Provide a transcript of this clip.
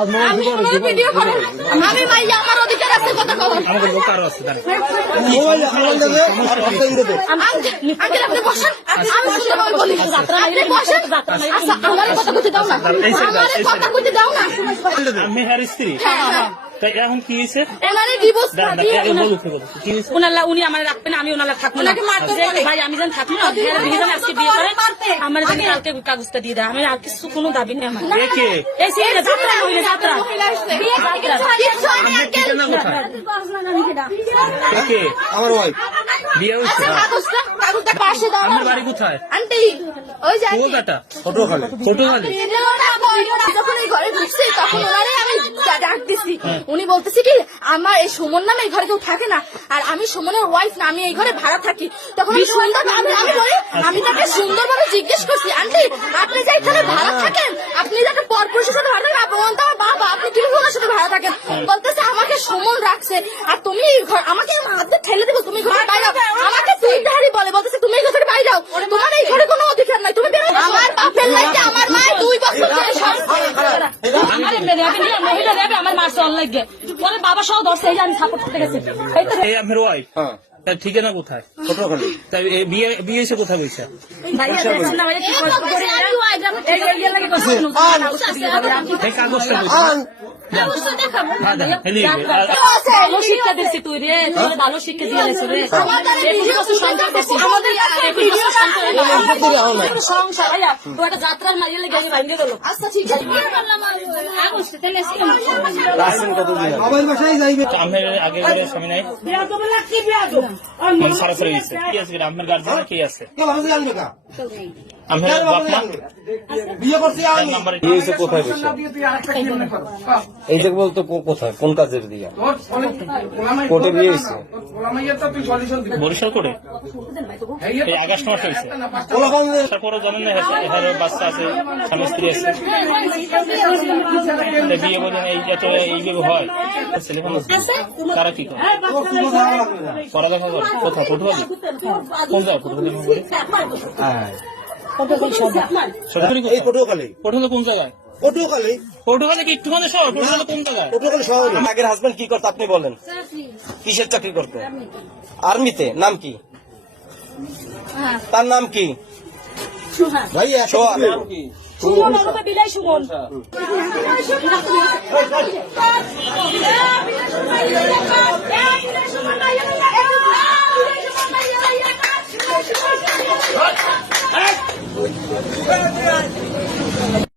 আমি কোনো ভিডিও করেন আমি ভাই আমার অধিকার আছে কথা কও আমাদের লোক আরো আছে দাঁড়ান আগে আপনি বসেন আমি সুন্দরভাবে বলি আপনি বসেন আচ্ছা আমার কথা কইতে দাও না আমার কথা কইতে দাও না আমি হার স্ত্রী তাই এখন কি হয়েছে ওনারে ডিভোর্স উনি আমার রাখবেন আমি ওনারা থাকবো না ভাই আমি যেন থাকবো না আজকে বিয়ে করে আমার জন্য কালকে কাগজটা দিয়ে দেয় আমি আর কিছু কোনো দাবি নেই আমার এই যাত্রা হইলে যাত্রা আমার ওয়াইফ বিয়ে হয়েছে কাগজটা পাশে দাও আমার বাড়ি কোথায় আন্টি ওই যে কলকাতা ছোটখালি যখন এই ঘরে ঢুকছি তখন ওনারে আমি ডাক দিচ্ছি উনি বলতেছি কি আমার এই সুমন নামে এই ঘরে কেউ থাকে না আর আমি সুমনের ওয়াইফ না আমি এই ঘরে ভাড়া থাকি তখন আমি তাকে সুন্দরভাবে জিজ্ঞেস করছি আন্টি আপনি যে এখানে ভাড়া থাকেন আপনি যাকে পরপুরুষের সাথে ভাড়া থাকেন আপনার বাবা আপনি কি ওনার সাথে ভাড়া থাকেন বলতেছে আমাকে সুমন রাখছে আর তুমি আমাকে হাত দিয়ে ঠেলে দেবো তুমি ঘরে বাইরে আমাকে তুই ধারি বলতেছে তুমি এই ঘরে বাইরে তোমার এই ঘরে কোনো অধিকার নাই তুমি আমার বাপের লাগে আমার মা 2 বছর মহিলা দেবে আমার মার চল লাগে পরে বাবা সহ ধরছে এই যে আমি সাপোর্ট করতে গেছি এই আমার ওয়াইফ তার ঠিকানা কোথায় তাই বিয়ে এসে কোথায় বলছে এই কাগজটা ভালো শিক্ষা দিচ্ছি তুই রে তোর ভালো শিক্ষা দিয়ে রে 21 বছর সংসার করছি সংসার তো একটা যাত্রার মারিয়ে লেগে আমি ভাঙে গেল আচ্ছা ঠিক আছে আমি আগে করে স্বামী নাই মানে সরাসরি হয়েছে কি আছে আপনার গার্জেন কি আছে আমার বাপ মা বিয়ে করছি নাম্বার কোথায় বসে এই যে বলতো কোথায় কোন কাজের দিয়া কোর্টে বিয়ে হয়েছে বরিশাল করে এই আগস্ট মাসে হয়েছে তারপরে জানেন না এখানে বাচ্চা আছে স্বামী স্ত্রী আছে বিয়ে বলেন এইভাবে হয় ছেলে মানুষ তারা কি করে পড়ালেখা করে কোথায় পটুয়ালি কোন জায়গায় পটুয়ালি পটুয়ালি কোন জায়গায় পটুয়ালি কি একটুখানি শহর পটুয়ালি কোন জায়গায় আগের হাজবেন্ড কি করতো আপনি বলেন কিসের চাকরি করতো আর্মিতে নাম কি তার নাম কি ভাইয়া সোহাগ নাম কি বিলাই সুমন